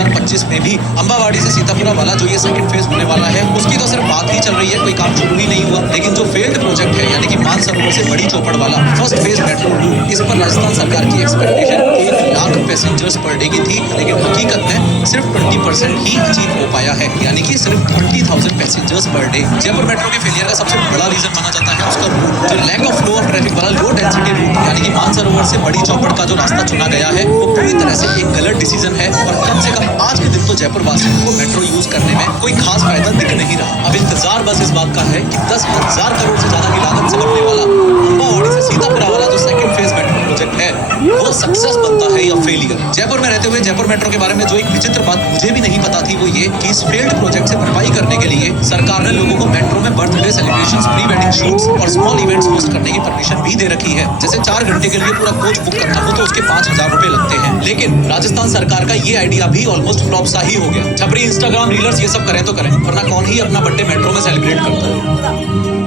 2025 में भी अंबावाड़ी से सीतापुरा वाला जो ये सेकंड फेज होने वाला है उसकी तो सिर्फ बात ही चल रही है, कोई काम शुरू ही नहीं हुआ। लेकिन जो फेल्ड प्रोजेक्ट है यानी कि मानसरोवर से बड़ी चौपड़ वाला फर्स्ट फेज मेट्रो रूट, इस पर राजस्थान सरकार की expectation 1 lakh passengers per day की थी, लेकिन हकीकत में सिर्फ 20% ही अचीव हो पाया है, यानी कि सिर्फ 20,000 passengers per day. Jaipur metro के फेलियर का सबसे बड़ा रीजन माना जाता है उसका रूट, जो lack of flow of traffic वाला लो डेंसिटी रूट यानी कि मानसरोवर से बड़ी चौपड़ का जो रास्ता चुना गया है वो पूरी तरह से एक गलत डिसीजन है। और कम से कम आज के दिन तो जयपुर वासियों को मेट्रो यूज करने में कोई खास फायदा दिख नहीं रहा। अब इंतजार बस इस बात का है कि 10,000 करोड़ से ज्यादा की लागत से बनने वाला अंबावाड़ी से सीतापुरा वाला जो सेकंड फेज मेट्रो प्रोजेक्ट है वो सक्सेस बनता है या फेलियर। जयपुर में रहते हुए जयपुर मेट्रो के बारे में जो एक विचित्र बात मुझे भी नहीं पता थी वो ये कि इस फेल्ड प्रोजेक्ट से भरपाई करने के लिए सरकार ने लोगों को मेट्रो में birthday celebrations, pre wedding shoots और स्मॉल इवेंट्स होस्ट करने की परमिशन भी दे रखी है। जैसे 4 घंटे के लिए पूरा कोच बुक करना हो तो उसके 5,000 रुपए लगते हैं। लेकिन राजस्थान सरकार का ये आइडिया भी ऑलमोस्ट फ्लॉप सा ही हो गया। छपरी, इंस्टाग्राम रीलर्स ये सब करें तो करें, वरना कौन ही अपना बर्थडे मेट्रो में सेलिब्रेट करता है।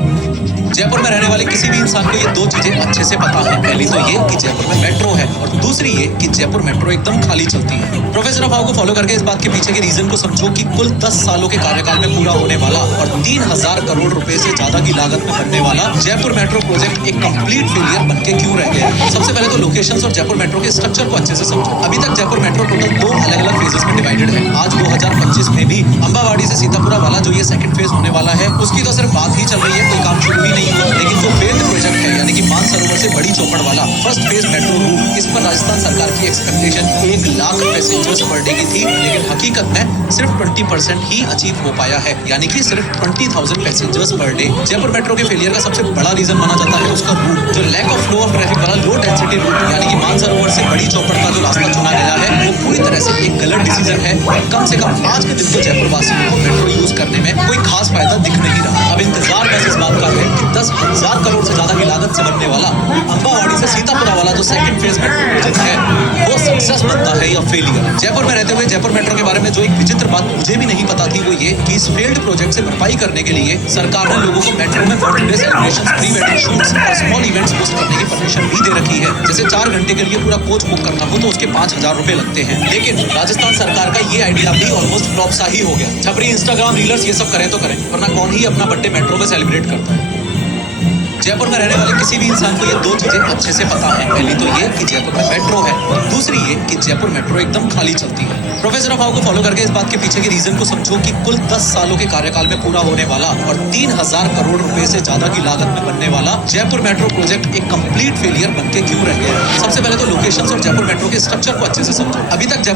जयपुर में रहने वाले किसी भी इंसान को ये 2 चीजें अच्छे से पता है। पहली तो ये कि जयपुर में मेट्रो है और दूसरी ये कि जयपुर मेट्रो एकदम खाली चलती है। प्रोफेसर भाव को फॉलो करके इस बात के पीछे के रीजन को समझो कि कुल 10 सालों के कार्यकाल में पूरा होने वाला और 3,000 करोड़ रुपए से ज्यादा की लागत में बनने वाला जयपुर मेट्रो प्रोजेक्ट एक कंप्लीट फेलियर बनके क्यों रह गया। सबसे पहले तो लोकेशंस और जयपुर मेट्रो के स्ट्रक्चर को अच्छे से समझो। अभी तक जयपुर मेट्रो टोटल 2 अलग-अलग फेजेस में डिवाइडेड है। आज 2025 में भी अंबावाड़ी से सीतापुरा वाला जो ये सेकंड फेज होने वाला है उसकी तो सिर्फ बात ही चल रही है, कोई काम शुरू ही नहीं हुआ। लेकिन जो फेल्ड प्रोजेक्ट है यानी कि मानसरोवर से बड़ी चौपड़ वाला फर्स्ट फेज मेट्रो रूट, इस पर राजस्थान सरकार की expectation 1 lakh passengers per day की थी, लेकिन हकीकत में सिर्फ 20% ही अचीव हो पाया है, यानी कि सिर्फ 20,000 passengers per day. Jaipur metro के फेलियर का सबसे बड़ा रीजन माना जाता है उसका रूट, जो lack of flow of traffic वाला लो डेंसिटी रूट यानी कि मानसरोवर से बड़ी चौपड़ का जो रास्ता चुना गया है वो पूरी तरह से एक गलत डिसीजन है। और कम से कम आज के दिन तो जयपुर वासियों को मेट्रो यूज करने में कोई खास फायदा दिख नहीं रहा। अब इंतजार बस इस बात का है कि 10,000 करोड़ से ज्यादा की लागत से बनने वाला अंबावाड़ी से सीतापुरा वाला जो सेकंड फेज मेट्रो प्रोजेक्ट है वो सक्सेस बनता है या फेलियर। जयपुर में रहते हुए जयपुर मेट्रो के बारे में जो एक विचित्र बात मुझे भी नहीं पता थी वो ये कि इस फेल्ड प्रोजेक्ट से भरपाई करने के लिए सरकार ने लोगों को मेट्रो में birthday celebrations, pre wedding shoots और स्मॉल इवेंट्स होस्ट करने की परमिशन भी दे रखी है। जैसे 4 घंटे के लिए पूरा कोच बुक करना हो तो उसके 5,000 रुपए लगते हैं। लेकिन राजस्थान सरकार का ये आइडिया भी ऑलमोस्ट फ्लॉप सा ही हो गया। छपरी, इंस्टाग्राम रीलर्स ये सब करें तो करें, वरना कौन ही अपना बर्थडे मेट्रो में सेलिब्रेट करता है। जयपुर में रहने वाले किसी भी इंसान को ये 2 चीजें अच्छे से पता है। पहली तो ये कि जयपुर में मेट्रो है और दूसरी ये कि जयपुर मेट्रो एकदम खाली चलती है। प्रोफेसर भाव को फॉलो करके इस बात के पीछे के रीजन को समझो कि कुल 10 सालों के कार्यकाल में पूरा होने वाला और 3,000 करोड़ रुपए से ज्यादा की लागत में बनने वाला जयपुर मेट्रो प्रोजेक्ट एक कंप्लीट फेलियर बनके क्यों रह गया। सबसे पहले तो लोकेशंस और जयपुर मेट्रो के स्ट्रक्चर को अच्छे से समझो। अभी तक जयपुर